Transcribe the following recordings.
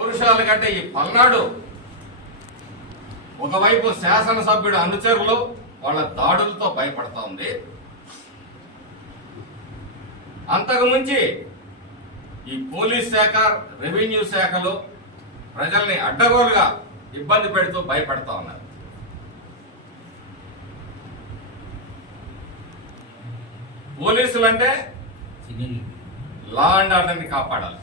పౌరుషాల కంటే ఈ పల్నాడు ఒకవైపు శాసనసభ్యుడు అనుచరులు వాళ్ళ దాడులతో భయపడతా ఉంది అంతకు మించి ఈ పోలీస్ శాఖ రెవెన్యూ శాఖలు ప్రజల్ని అడ్డగోలుగా ఇబ్బంది పెడుతూ భయపడతా ఉన్నారు. పోలీసులు అంటే లా అండ్ ఆర్డర్ని కాపాడాలి.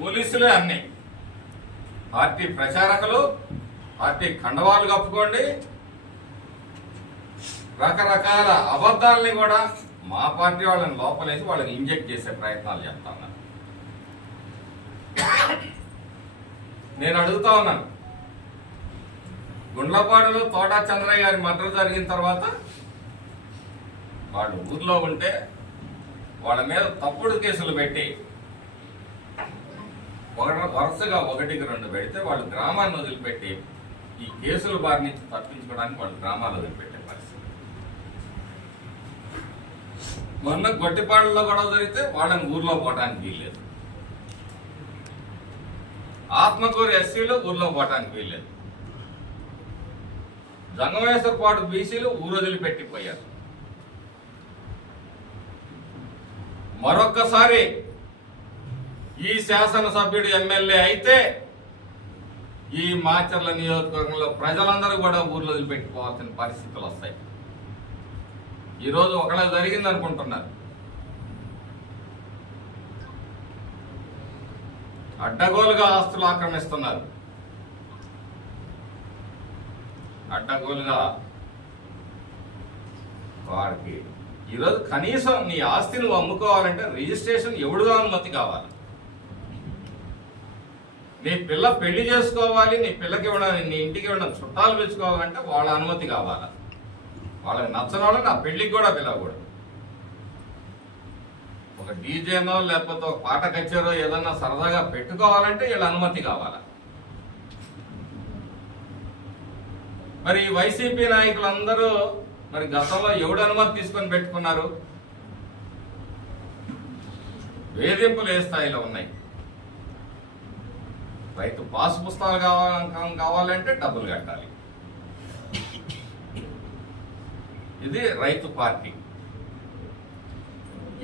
పోలీసులే అన్ని. పార్టీ ప్రచారకులు పార్టీ కండవాలు కప్పుకోండి. రకరకాల అబద్ధాలని కూడా మా పార్టీ వాళ్ళని లోపలేసి వాళ్ళని ఇంజెక్ట్ చేసే ప్రయత్నాలు చేస్తా ఉన్నారు. నేను అడుగుతా ఉన్నాను. గుండ్లపాడులో తోటా చంద్రయ్య గారి మద్దతు జరిగిన తర్వాత వాళ్ళు ఊర్లో ఉంటే వాళ్ళ మీద తప్పుడు కేసులు పెట్టి ఒకటి వరుసగా ఒకటికి రెండు పెడితే వాళ్ళు గ్రామాన్ని వదిలిపెట్టి ఈ కేసుల బారి నుంచి తప్పించుకోవడానికి వాళ్ళు గ్రామాలు వదిలిపెట్టే పరిస్థితి. మొన్న గొట్టిపాడులో గొడవ జరిగితే వాళ్ళని ఊర్లో పోవడానికి వీల్లేదు. ఆత్మకూరు ఎస్సీలు ఊర్లో పోవటానికి వీల్లేదు. జంగమేశ్వరపాటు బీసీలు ఊరు వదిలిపెట్టిపోయారు. మరొక్కసారి ఈ శాసనసభ్యుడు ఎమ్మెల్యే అయితే ఈ మాచర్ల నియోజకవర్గంలో ప్రజలందరూ కూడా ఊర్లో వదిలిపెట్టుకోవాల్సిన పరిస్థితులు వస్తాయి. ఈరోజు ఒకలా జరిగింది అనుకుంటున్నారు. అడ్డగోలుగా ఆస్తులు ఆక్రమిస్తున్నారు. అడ్డగోలుగా వారికి ఈరోజు కనీసం నీ ఆస్తిని అమ్ముకోవాలంటే రిజిస్ట్రేషన్ ఎవడుగా అనుమతి కావాలి? నీ పిల్ల పెళ్ళి చేసుకోవాలి నీ పిల్లకి ఇవ్వడం నీ ఇంటికి ఇవ్వడం చుట్టాలు పెంచుకోవాలంటే వాళ్ళ అనుమతి కావాలా? వాళ్ళకి నచ్చని వాళ్ళని నా పెళ్ళికి కూడా పిలవకూడదు. ఒక డీజేనో లేకపోతే ఒక పాట కచేరో ఏదన్నా సరదాగా పెట్టుకోవాలంటే వీళ్ళ అనుమతి కావాలి? మరి వైసీపీ నాయకులందరూ మరి గతంలో ఎవడు అనుమతి తీసుకొని పెట్టుకున్నారు? వేధింపులు ఏ స్థాయిలో ఉన్నాయి? రైతు పాస్ పుస్తకాలు కావాలి కావాలంటే డబ్బులు కట్టాలి. ఇది రైతు పార్టీ.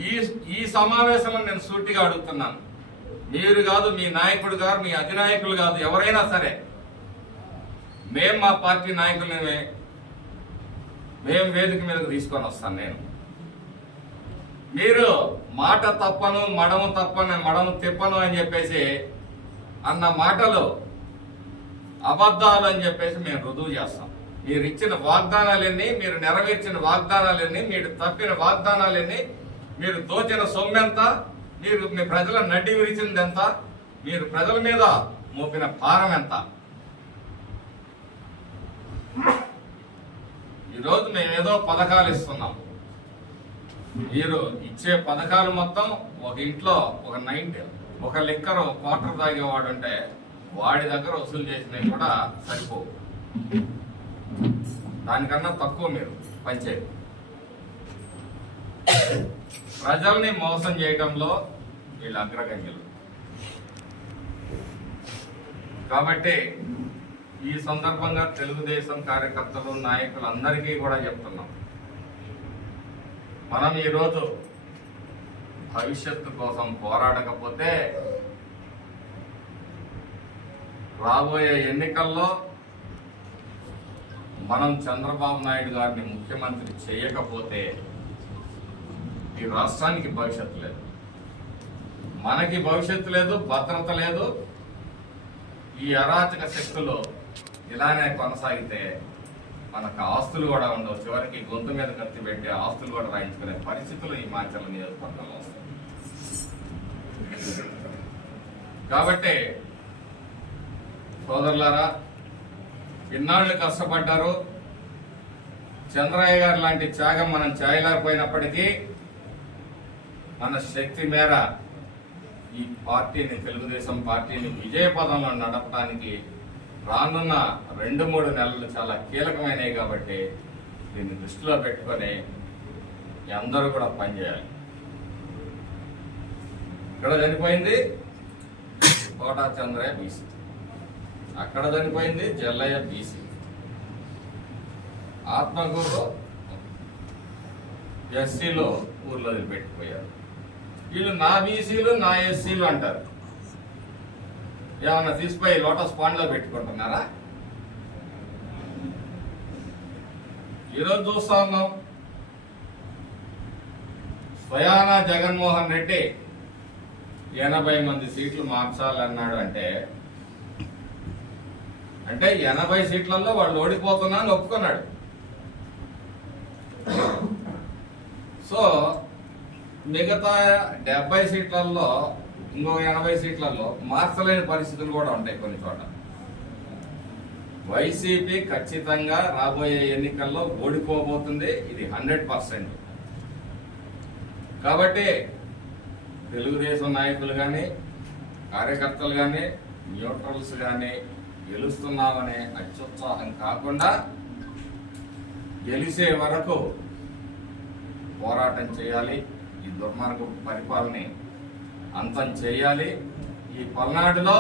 ఈ ఈ సమావేశంలో నేను సూటిగా అడుగుతున్నాను. మీరు కాదు మీ నాయకుడు గారు మీ అధినాయకులు కాదు ఎవరైనా సరే మేం మా పార్టీ నాయకులనే మేం వేదిక మీదకు తీసుకొని వస్తాను నేను. మీరు మాట తప్పను మడము తప్పను మడము తిప్పను అని చెప్పేసి అన్న మాటలో అబద్ధాలు అని చెప్పేసి మేము రుజువు చేస్తాం. మీరు ఇచ్చిన వాగ్దానాలన్నీ మీరు నెరవేర్చిన వాగ్దానాలన్నీ మీరు తప్పిన వాగ్దానాలన్నీ మీరు దోచిన సొమ్మెంత మీరు మీ ప్రజల నడ్డి విరిచింది ఎంత మీరు ప్రజల మీద మోపిన భారం ఎంత? ఈరోజు మేము ఏదో పథకాలు ఇస్తున్నాం. మీరు ఇచ్చే పథకాలు మొత్తం ఒక ఇంట్లో ఒక నైన్టీ ఒక లిక్కర్ క్వార్టర్ తాగేవాడు అంటే వాడి దగ్గర వసూలు చేసినవి కూడా సరిపోవు. దానికన్నా తక్కువ మీరు పంచేది ప్రజల్ని మోసం చేయడంలో వీళ్ళు అగ్రగణ్యులు. కాబట్టి ఈ సందర్భంగా తెలుగుదేశం కార్యకర్తలు నాయకులు అందరికీ కూడా చెప్తున్నాం. మనం ఈరోజు భవిష్యత్తు కోసం పోరాడకపోతే రాబోయే ఎన్నికల్లో మనం చంద్రబాబు నాయుడు గారిని ముఖ్యమంత్రి చేయకపోతే ఈ రాష్ట్రానికి భవిష్యత్తు లేదు. మనకి భవిష్యత్తు లేదు భద్రత లేదు. ఈ అరాచక శక్తులు ఇలానే కొనసాగితే మనకు ఆస్తులు కూడా ఉండవు. చివరికి గొంతు మీద కత్తి పెట్టే ఆస్తులు కూడా రాయించుకునే పరిస్థితులు ఈ మాచర్ల నియోజకవర్గంలో వస్తాయి. కాబట్టి సోదరులారా ఇన్నాళ్ళు కష్టపడ్డారు. చంద్రయ్య గారు లాంటి త్యాగం మనం చేయలేకపోయినప్పటికీ మన శక్తి మేర ఈ పార్టీని తెలుగుదేశం పార్టీని విజయపదంలో నడపడానికి రానున్న రెండు మూడు నెలలు చాలా కీలకమైనవి కాబట్టి దీన్ని దృష్టిలో పెట్టుకొని అందరూ కూడా పనిచేయాలి ఇక్కడ చనిపోయింది కోటా చంద్రయ్య బీసీ. అక్కడ చనిపోయింది జల్లయ్య బీసీ. ఆత్మకూరు ఎస్సీలో ఊర్లో పెట్టిపోయారు వీళ్ళు నా బీసీలు నా ఎస్సీలు అంటారు. ఏమన్నా తీసిపోయి లోటస్ పాండ్లో పెట్టుకుంటున్నారా? ఈరోజు చూస్తా ఉన్నాం. స్వయాన జగన్మోహన్ రెడ్డి ఎనభై మంది సీట్లు మార్చాలన్నాడు అంటే అంటే ఎనభై సీట్లలో వాళ్ళు ఓడిపోతున్నా అని ఒప్పుకున్నాడు. సో మిగతా డెబ్బై సీట్లలో ఇంకొక ఎనభై సీట్లలో మార్చలేని పరిస్థితులు కూడా ఉంటాయి కొన్ని చోట్ల. వైసీపీ ఖచ్చితంగా రాబోయే ఎన్నికల్లో ఓడిపోబోతుంది. ఇది హండ్రెడ్ పర్సెంట్. కాబట్టి తెలుగుదేశం నాయకులు కానీ కార్యకర్తలు కానీ న్యూట్రల్స్ కానీ గెలుస్తున్నామనే అత్యుత్సాహం కాకుండా గెలిచే వరకు పోరాటం చేయాలి. ఈ దుర్మార్గ పరిపాలన అంతం చేయాలి. ఈ పల్నాడులో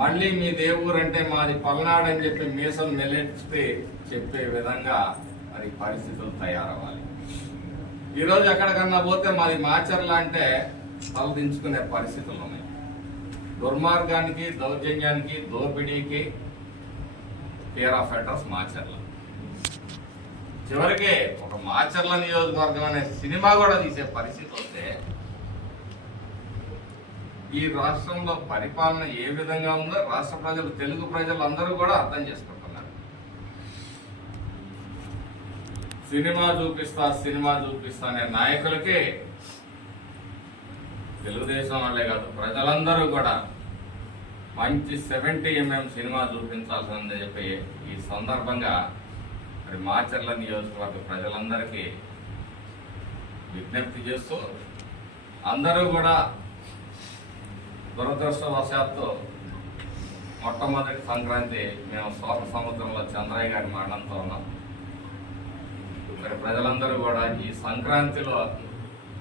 మళ్ళీ మీ దేవురంటే మాది పల్నాడు అని చెప్పి మీసం మెలెత్తి చెప్పే విధంగా మరి పరిస్థితులు తయారవ్వాలి. ఈరోజు ఎక్కడికన్నా పోతే మాది మాచర్ల అంటే తలదించుకునే పరిస్థితులు ఉన్నాయి. దుర్మార్గానికి దౌర్జన్యానికి దోపిడీకి పేర్ ఆఫ్ అడ్రస్ మాచర్ల. చివరికి ఒక మాచర్ల నియోజకవర్గం అనే సినిమా కూడా తీసే పరిస్థితి వస్తే ఈ రాష్ట్రంలో పరిపాలన ఏ విధంగా ఉందో రాష్ట్ర ప్రజలు తెలుగు ప్రజలు అందరూ కూడా అర్థం చేసుకుంటున్నారు. సినిమా చూపిస్తా సినిమా చూపిస్తా అనే నాయకులకే తెలుగుదేశం వాళ్ళే కాదు ప్రజలందరూ కూడా మంచి సెవెంటీ ఎంఎం సినిమా చూపించాల్సిందని చెప్పి ఈ సందర్భంగా మరి మాచర్ల నియోజకవర్గ ప్రజలందరికీ విజ్ఞప్తి చేస్తూ అందరూ కూడా దురదృష్టవశాత్తు మొట్టమొదటి సంక్రాంతి మేము సోమ సముద్రంలో చంద్రయ్య గారి మరణంతో ఉన్నాం. మరి ప్రజలందరూ కూడా ఈ సంక్రాంతిలో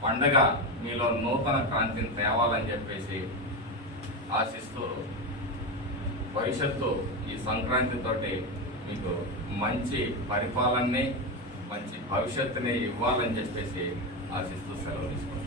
పండగ మీలో నూతన క్రాంతిని తేవాలని చెప్పేసి ఆశిస్తూ భవిష్యత్తు ఈ సంక్రాంతితోటి మీకు మంచి పరిపాలనని మంచి భవిష్యత్తుని ఇవ్వాలని చెప్పేసి ఆశిస్తూ సెలవు తీసుకుంటాం